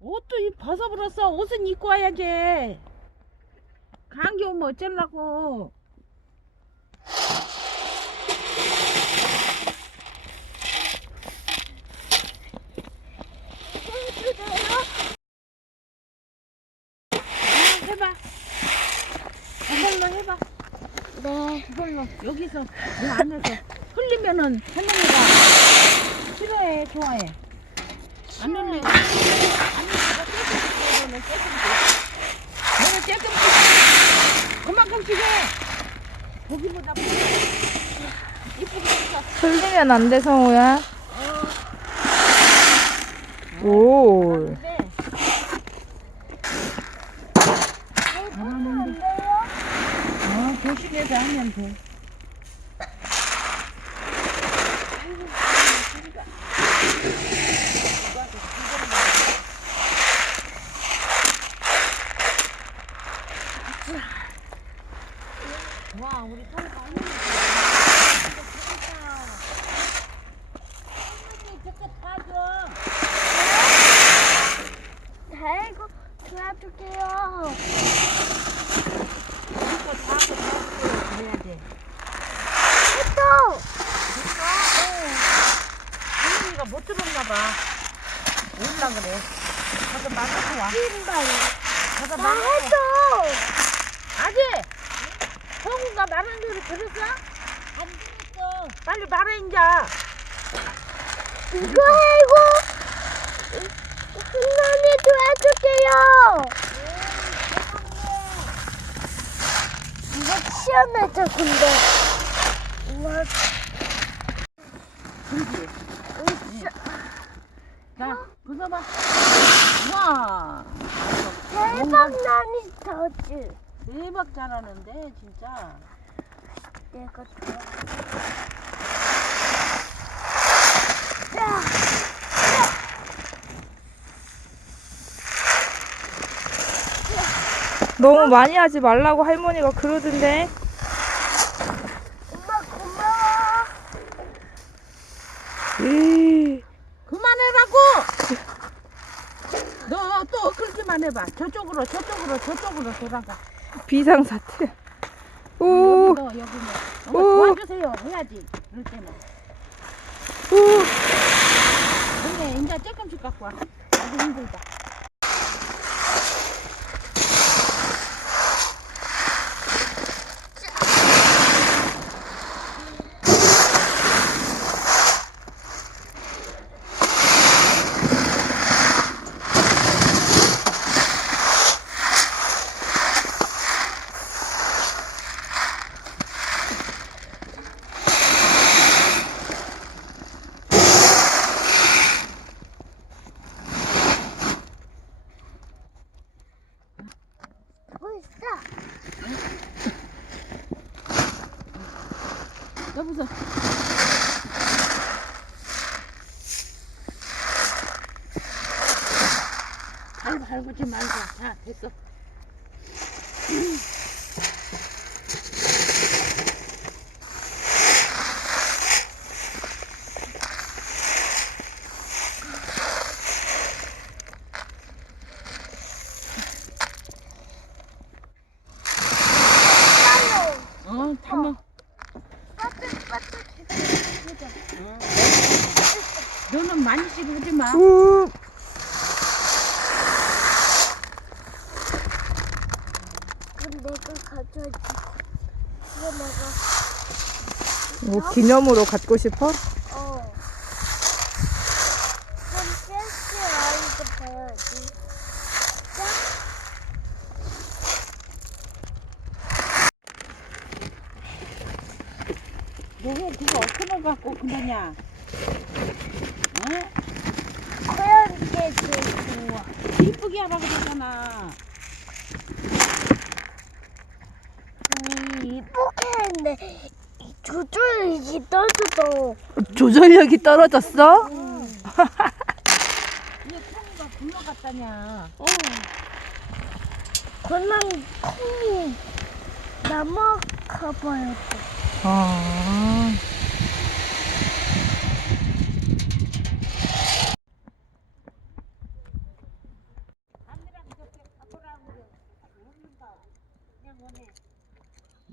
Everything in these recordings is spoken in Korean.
옷도 이- 벗어버렸어. 옷은 입고 와야지. 감기 오면 어쩌려고. 아, 해봐. 이걸로 해봐. 네. 이걸로 여기서 이 안에서 흘리면은 할머니가 싫어해, 좋아해. 안 흘려. 안 흘리고 깨끗이 너는 깨끗이 그만큼씩 해. 보기보다 이쁘게 했어. 흘리면 안 돼, 성우야. 오. 근데 잘하는데. 어, 조심해서 하면 돼. 와, 우리 성우가 할머니. 할머니, 저거 봐줘. 아이고, 도와줄게요. 이거 다 하고 해야지. 또! 할머니가 못 들었나 봐. 올라 그래. 가서 말하고 와. 신발. 가서 나 와. 했어! 아기! 성우가 말하는 소리 들었어? 안 들었어. 빨리 말해, 인자. 이거 아이고! 할머니 도와줄게요! 이거 시원하죠, 근데. 우와, 자, 벗어봐. 와 대박 나니 더지. 대박 잘하는데, 진짜. 내가 도와. 야! 너무 많이 하지 말라고 할머니가 그러던데. 엄마 고마워. 에이, 그만해라고! 너또 끌기만 해봐. 저쪽으로, 저쪽으로, 저쪽으로 돌아가. 비상사태. 오, 여기 너, 여기 너. 오. 어, 도와주세요. 해야지. 그럴 때는. 오. 그래, 인자 조금씩 갖고 와. 아주 힘들다. 여보세요. 발 밟지 말고. 자, 됐어. 빨로. 어, 담아. 빠뜩빠뜩. 씹지 마. 우. 그럼 내가 가져야지. 이거 내가. 뭐 기념으로 갖고 싶어? 어. 그럼 센스 아이도 봐야지. 자, 너왜 그거 어떻게 갖고 그러냐? 어? 그런 게 제일 좋아. 이쁘게 하라 그러잖아. 음, 이쁘게 했는데 이 조절이 떨어져. 조절력이 떨어졌어? 이게 콩이가 굴러갔다냐. 어. 그냥 콩이 넘어가 버렸어. 아.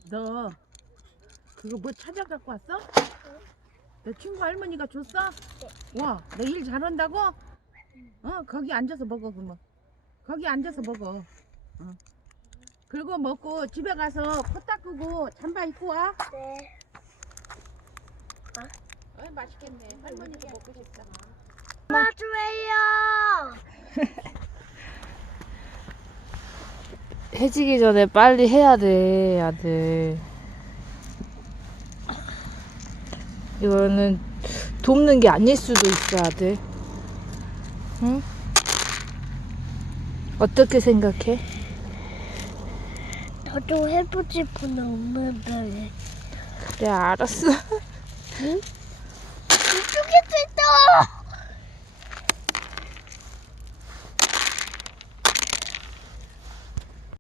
너 그거 뭐 찾아 갖고 왔어? 너 친구 할머니가 줬어? 와, 너일 잘한다고? 어, 거기 앉아서 먹어 그러면. 거기 앉아서 먹어. 어. 그리고 먹고 집에 가서 코 닦고 잠바 입고 와. 네. 어, 맛있겠네. 할머니도 먹고 싶다. 맞아요. 해지기 전에 빨리 해야 돼, 아들. 이거는 돕는 게 아닐 수도 있어, 아들. 응? 어떻게 생각해? 나도 해보고 싶은 없는데. 그래, 알았어. 이쪽에 있다.